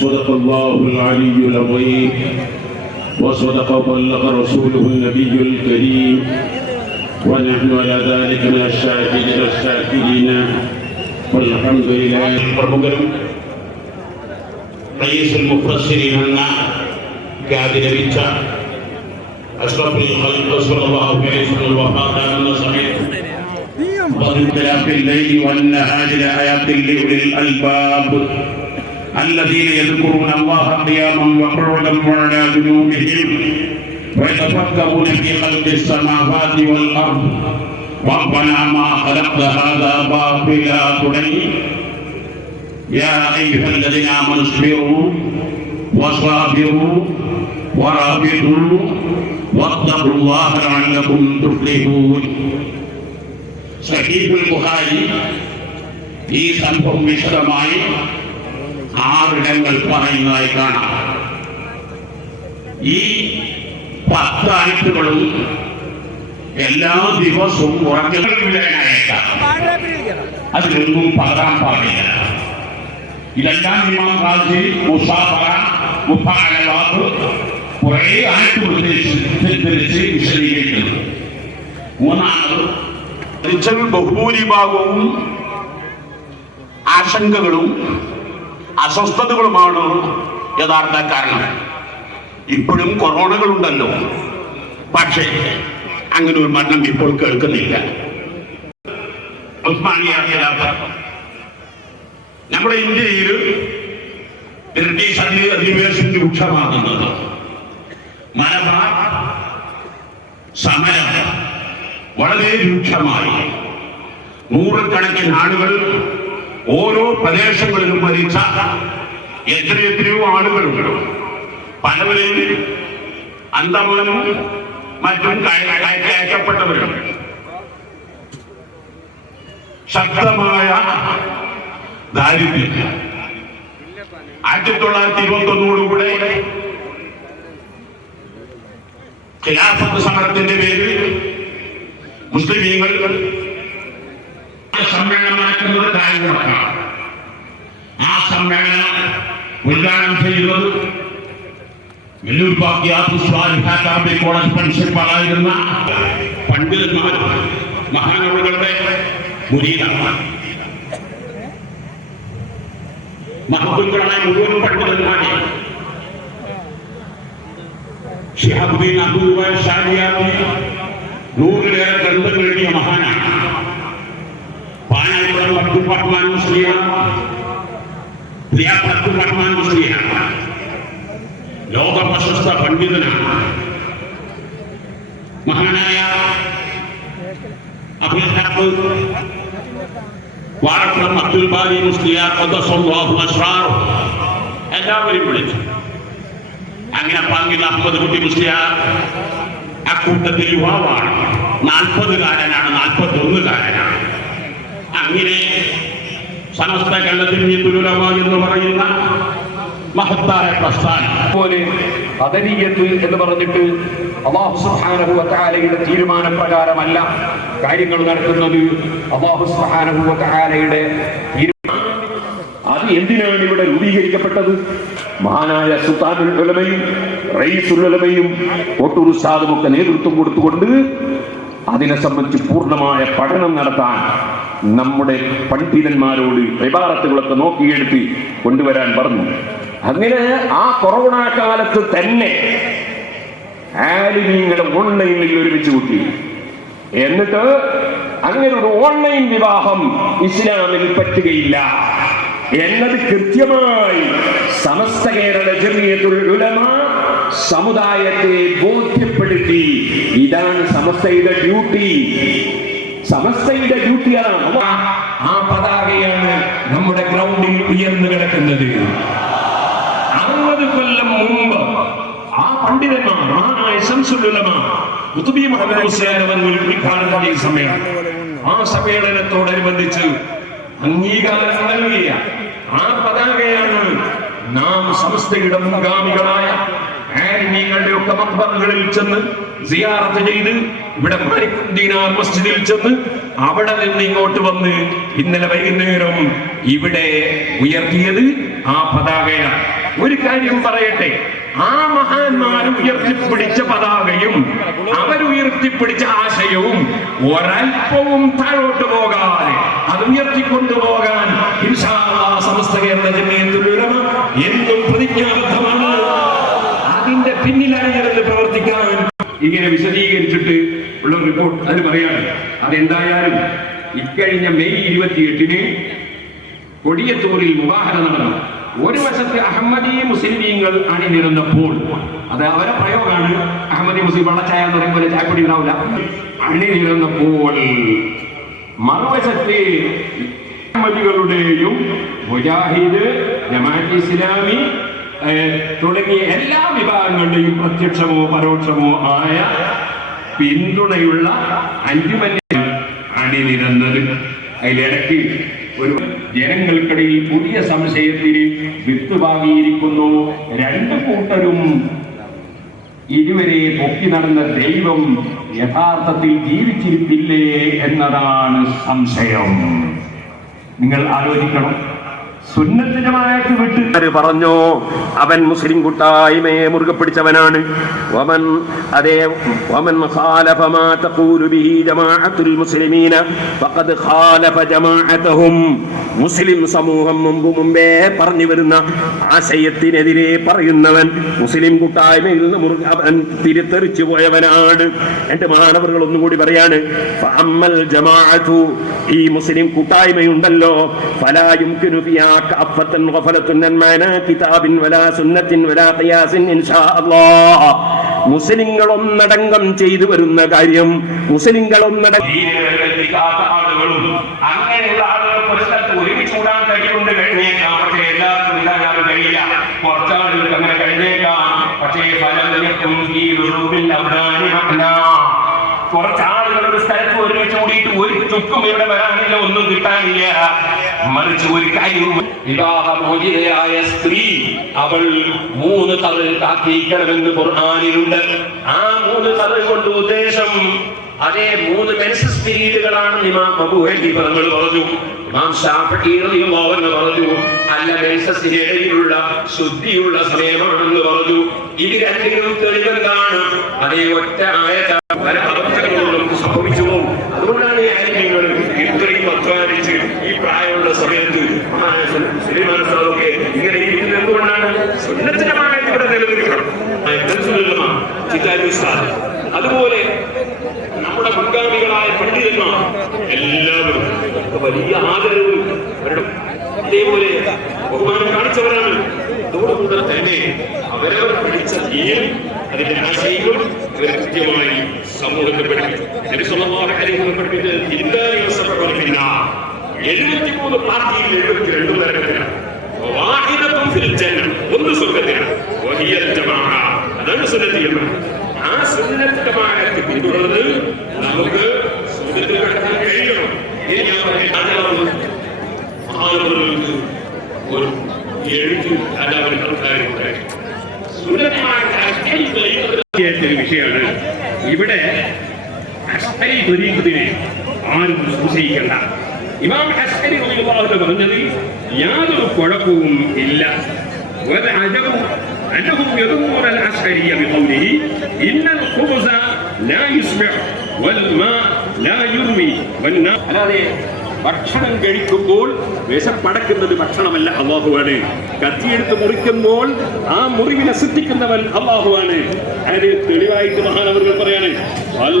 صدق الله العلي العظيم وصدق وبلغ رسوله النبي الكريم ونحن على ذلك من الشاهدين الشاكرين والحمد لله പ്രമുഖരും റയീസുൽ മുഫസ്സിരീൻ എന്ന ഖ്യാതി ലഭിച്ച അഷ്റഫുൽ ഖൽഖ് സ്വല്ലല്ലാഹു അലൈഹി വസല്ലം വഫാത്താകുന്ന സമയത്ത് وَاخْتِلَافِ اللَّيْلِ وَالنَّهَارِ لَآيَاتٍ لِأُولِي الْأَلْبَابِ الَّذِينَ يَذْكُرُونَ اللَّهَ قِيَامًا وَقُعُودًا وَعَلَى جُنُوبِهِمْ وَيَتَفَكَّرُونَ فِي خَلْقِ السَّمَاوَاتِ وَالْأَرْضِ رَبَّنَا مَا خَلَقْتَ هَذَا بَاطِلًا يَا أَيُّهَا الَّذِينَ آمَنُوا اصْبِرُوا وَصَابِرُوا وَرَابِطُوا وَاتَّقُوا اللَّهَ لَعَلَّكُمْ تُفْلِحُونَ. സഹീഹുൽ ബുഖാരി ഈ സംഭവം വിശദമായി 6 ഇടങ്ങൾ പറയുന്നതായി കാണാം. ഈ 10 ആയത്തുകളും എല്ലാ ദിവസവും ഉറങ്ങുന്നതിനായേക്കാം, അതിലൊന്നും പകരാൻ പാടില്ല. ഇതെല്ലാം ഇമാം റാസി മുസാഫറ മുഫഅലവാത്ത് കുറേ ആയത്തുകൾ ഉദ്ധരിച്ച് വിശദീകരിക്കുന്നു. മൂന്നാമത് ബഹുഭൂരിഭാഗവും ആശങ്കകളും അസ്വസ്ഥതകളുമാണ് യഥാർത്ഥ കാരണം. ഇപ്പോഴും കൊറോണകളുണ്ടല്ലോ, പക്ഷേ അങ്ങനെ ഒരു മരണം ഇപ്പോൾ കേൾക്കുന്നില്ല. ഉസ്മാനിയ ഖിലാഫത്ത് നമ്മുടെ ഇന്ത്യയിൽ ബ്രിട്ടീഷ് അധിനിവേശം രൂക്ഷമാകുന്നത്, മലബാർ സമരം വളരെ രൂക്ഷമായി. 100കണക്കിന് ആളുകൾ ഓരോ പ്രദേശങ്ങളിലും മരിച്ച എത്രയോ ആളുകളുണ്ട്. പലവരും അന്തമാനും മറ്റും അയക്കപ്പെട്ടവരുണ്ട്. ശക്തമായ ദാരിദ്ര്യം 1921 ഖിലാഫത്ത് സമരത്തിന്റെ പേരിൽ മുസ്ലിമീങ്ങൾ സമ്മേളനം നടക്കുന്നത് കാര്യങ്ങളാണ്. ആ സമ്മേളനം ഉദ്ഘാടനം ചെയ്യുന്നത് വെല്ലൂർ കോളേജ് പ്രിൻസിപ്പാളായിരുന്ന പണ്ഡിതന്മാർ മഹാനവറുകളുടെ മുരീദാണ്. മഹബൂബുകളായ മുഴുവൻ പണ്ഡിതന്മാരെ ശിഹാബുദ്ദീൻ അബൂബക്കർ ഷാരിയാനി 100ലേറെ ഗ്രന്ഥങ്ങൾ എഴുതിയ മഹാനാണ്. പാനായിക്കുളം അബ്ദുൽ റഹ്മാൻ മുസ്ലിയാർ, അബ്ദുൽ റഹ്മാൻ മുസ്ലിയാർ ലോക പ്രശസ്ത പണ്ഡിതനാണ്. മഹാനായ അബ്ദുൽ ഹഖ് വാഴക്കുളം അബ്ദുൽ ബാരി മുസ്ലിയാർ ഖദ്ദസല്ലാഹു അസ്റാർ എല്ലാവരും വിളിച്ചു. അങ്ങനെ പാങ്കിൽ അഹമ്മദ് കുട്ടി മുസ്ലിയാർ അക്കൂട്ടത്തിൽ യുവാവാണ്, 40കാരനാണ്, 41കാരനാണ്. അങ്ങനെ സമസ്ത കേരളത്തിലുലമ എന്ന് പറയുന്ന മഹത്തായ പ്രസ്ഥാനം പോലെ ഖദരിയ്യത്ത് എന്ന് പറഞ്ഞിട്ട് അല്ലാഹു സുബ്ഹാനഹു വ തആലയുടെ തീരുമാനപ്രകാരമല്ല കാര്യങ്ങൾ നടത്തുന്നത്. അല്ലാഹു സുബ്ഹാനഹു വ തആലയുടെ അത് എന്തിനാണ് ഇവിടെ രൂപീകരിക്കപ്പെട്ടത്? മഹാനായ സുൽത്താനുൽ ഉലമയും റയീസുൽ ഉലമയും കോട്ടൂർ ഉസ്താദും ഒക്കെ നേതൃത്വം കൊടുത്തുകൊണ്ട് അതിനെ സംബന്ധിച്ച് പൂർണ്ണമായ പഠനം നടത്താൻ നമ്മുടെ പണ്ഡിതന്മാരോട് ഇബാറത്തുകളൊക്കെ നോക്കിയെടുത്ത് കൊണ്ടുവരാൻ പറഞ്ഞു. അങ്ങനെ ആ കൊറോണ കാലത്ത് തന്നെ ആലിമീങ്ങളെ ഓൺലൈനിൽ ഒരുമിച്ച് കൂട്ടി. എന്നിട്ട് അങ്ങനെ ഒരു ഓൺലൈൻ വിവാഹം ഇസ്ലാമിൽ പറ്റുകയില്ല എന്നത് കൃത്യമായി സമസ്ത കേരള ജമിയത്തുൽ ഉലമ സമുദായത്തെ ബോധ്യപ്പെടുത്തി. ഇതാണ് സമസ്തയുടെ ഡ്യൂട്ടി. സമസ്തയുടെ ഡ്യൂട്ടിയാണ്. ആ പതാകയാണ് നമ്മുടെ ഗ്രൗണ്ടിൽ ഉയർന്നു കിടക്കുന്നത്. 60 കൊല്ലം മുമ്പ് ആ പണ്ഡിതന്മാർ മഹാനായ ശംസുൽ ഉലമ ഖുതുബി മുഹമ്മദ് ഹുസൈൻ ഉദ്ഘാടനം ചെയ്ത സമ്മേളനം, ആ സമ്മേളനത്തോടനുബന്ധിച്ച് അംഗീകാരം നൽകിയ ആ പതാകയാണ് നാം സമസ്തയുടെ മുൻഗാമികളായ ആലിമീങ്ങളുടെ ഒക്കെ മഖ്ബറകളിൽ ചെന്ന് സിയാറത്ത് ചെയ്ത് ഇവിടെ മാലിക് ദീനാർ മസ്ജിദിൽ ചെന്ന് അവിടെ നിന്ന് ഇങ്ങോട്ട് വന്ന് ഇന്നലെ വൈകുന്നേരം ഇവിടെ ഉയർത്തിയത് ആ പതാകയാണ്. ഒരു കാര്യം പറയട്ടെ, ആ മഹാന്മാർ ഉയർത്തിപ്പിടിച്ച പതാകയും അവരുയർത്തിപ്പിടിച്ച ആശയവും ഒരൽപ്പവും താഴോട്ട് പോകാതെ അത് ഉയർത്തിക്കൊണ്ടുപോകാൻ ഇൻഷാ അല്ലാഹ് സമസ്ത കേരള ജമിഅത്തുൽ ഉലമ എന്നും പ്രതിജ്ഞാബദ്ധമാണ്. അതിന്റെ പിന്നിലായിരുന്നു പ്രവർത്തിക്കാൻ. ഇങ്ങനെ വിശദീകരിച്ചിട്ട് ഉള്ള റിപ്പോർട്ട് അത് പറയാണ്. അതെന്തായാലും ഇക്കഴിഞ്ഞ മെയ് 28-ന് കൊടിയത്തൂരിൽ മുബാഹന നടന്നു. ഒരു വശത്ത് അഹമ്മദി മുസ്ലിമീങ്ങൾ അണിനിരന്നപ്പോൾ, അത് അവരെ പ്രയോഗമാണ്, അഹമ്മദി മുസ്ലിം വെള്ളച്ചായ എന്ന് പറയുമ്പോൾ ചായപ്പൊടി ഉണ്ടാവില്ല, അണിനിരന്നപ്പോൾ മറുവശത്ത് അഹമ്മദികളുടെയും മുജാഹിദ്, ജമാഅത്ത് ഇസ്ലാമി തുടങ്ങിയ എല്ലാ വിഭാഗങ്ങളുടെയും പ്രത്യക്ഷമോ പരോക്ഷമോ ആയ പിന്തുണയുള്ള അഞ്ചുമന്യ അണിനിരന്നത്. അതിലിടയ്ക്ക് ഒരു ജനങ്ങൾക്കിടയിൽ പുതിയ സംശയത്തിന് വിത്ത് പാകിയിരിക്കുന്നു. രണ്ടു കൂട്ടരും ഇതുവരെ പൊക്കി നടന്ന ദൈവം യഥാർത്ഥത്തിൽ ജീവിച്ചിരിപ്പില്ലേ എന്നതാണ് സംശയം. നിങ്ങൾ ആലോചിക്കണം. സുന്നത്ത് ജമാഅത്ത് വിട്ട് പറഞ്ഞു അവൻ മുസ്ലിം കൂട്ടായ്മയെ മുറുകെ പിടിച്ചവനാണ്. വമൻ ഖാലഫ മാ തഖൂലു ബിഹി ജമാഅത്തുൽ മുസ്ലിമീന ഫഖദ് ഖാലഫ ജമാഅതഹും. മുസ്ലിം സമൂഹം മുമ്പേ പറഞ്ഞു വരുന്ന ആശയത്തിനെതിരെ പറയുന്നവൻ മുസ്ലിം കൂട്ടായ്മയിൽ നിന്ന് അവൻ തിരിത്തെറിച്ചു പോയവനാണ്. എന്റെ മഹാനവറുകൾ ഒന്നുകൂടി പറയാണ്, ഫഅമ്മൽ ജമാഅതു, ഈ മുസ്ലിം കൂട്ടായ്മയുണ്ടല്ലോ, ഫലാ യുംകിനു ഫിഹാ കഅഫത്തൻ ഗഫലത്തുൻ അൻ മഅനാ കിതാബിൻ വലാ സുന്നത്തിൻ വലാ ഖിയാസിൻ ഇൻഷാ അല്ലാഹ്. മുസ്ലിങ്ങൾ ഒന്നടങ്കം ചെയ്തു വരുന്ന കാര്യം, മുസ്ലിങ്ങൾ അങ്ങനെയുള്ള ആളുകൾക്ക് ഒരു സ്ഥലത്ത് ഒരുമിച്ച് കൂടാൻ കഴിയുന്നുണ്ട് കഴിഞ്ഞേക്കാം. പക്ഷേ എല്ലാവർക്കും ഇല്ലാതെ കഴിയില്ല. കുറച്ചാളുകൾക്ക് അങ്ങനെ കഴിഞ്ഞേക്കാം. പക്ഷേ കുറച്ചാളുകളുടെ സ്ഥലത്ത് ഒരുമിച്ച് കൂടിയിട്ട് ഒരു ചുക്കും ഇവിടെ വരാനില്ല, ഒന്നും കിട്ടാനില്ല. മറിച്ച് ഒരു കാര്യവും, വിവാഹമോചിതയായ സ്ത്രീ അവൾ 3 കതൽ കാത്തിരിക്കണമെന്ന് ഖുർആനിലുണ്ട്. ആ 3 കതൽ കൊണ്ട് ഉദ്ദേശം അതേ 3 മെൻസസ് പീരീഡുകളാണ്. ഇമാം അബൂ ഹനീഫ തങ്ങൾ പറഞ്ഞു, ഇമാം ശാഫിഈ റളിയല്ലാഹു അൻഹു പറഞ്ഞു, അല്ല, മെൻസസിന് ഇടയിലുള്ള ശുദ്ധിയുള്ള സമയമാണെന്ന് പറഞ്ഞു. ഇത് രണ്ടിനും തെളിവെന്താണ്? അതേ ഒറ്റ ആയത്ത് പല അബദ്ധങ്ങളും നമുക്ക് സംഭവിച്ചു പോകും. അതുകൊണ്ടാണ് നിങ്ങൾ ഇത്രയും അധ്വാനിച്ച് ഈ പ്രായമുള്ള സമയത്ത് ഒക്കെ ഇങ്ങനെ ഇരിക്കുന്നത്. എന്തുകൊണ്ടാണ്? സുന്നത്ത് ജമാഅത്ത് ഇവിടെ നിലനിൽക്കണം. അതുപോലെ നമ്മുടെ മുൻഗാമികളായ പണ്ഡിതന്മാർ എല്ലാവരും വലിയ ആദരവ് അവരുടെ ഇതേപോലെ ബഹുമാനം കാണിച്ചവരാണ്. അതോടുകൂടെ തന്നെ അവരവർ പഠിച്ച ദീനും അതിന്റെ ആശയങ്ങളും അവർ കൃത്യമായി സമൂഹത്തിൽ പഠിപ്പിച്ചു. 73 പാർട്ടിയിൽ 72 നരകത്തിലാണ്. ഒന്ന് സ്വർഗത്തിലാണ്. അതാണ് സുന്നത്ത് ജമാഅത്ത്. ആ സുന്നത്ത് ജമാഅത്ത് പിന്തുടർന്ന് നമുക്ക് സുന്നത്തിൽ കടക്കാൻ കഴിയണം. ഇനി ഞാൻ മഹാനവറുകൾക്ക് ഒരു എഴുത്തു വിഷയമാണ്. ഇവിടെ അശ്അരി ത്വരീഖത്തിനെ ആരും സംശയിക്കണ്ട. ഇമാം അശ്അരി റളിയല്ലാഹു അൻഹു പറഞ്ഞതിൽ യാതൊരു കുഴപ്പവും ഇല്ല. أنهم يذمون الأشعرية بقوله إن الخبز لا يشبع والماء لا يرمي والنار. ഭക്ഷണം കഴിക്കുമ്പോൾ വിശപ്പടക്കുന്നത് ഭക്ഷണമല്ല, അല്ലാഹുവാണ്. കത്തിയെടുത്ത് മുറിക്കുമ്പോൾ ആ മുറിവിനെ സൃഷ്ടിക്കുന്നവൻ അല്ലാഹുവാണ്. അതിന് തെളിവായിട്ട് മഹാനവറുകൾ പറയാണ്, ഒരു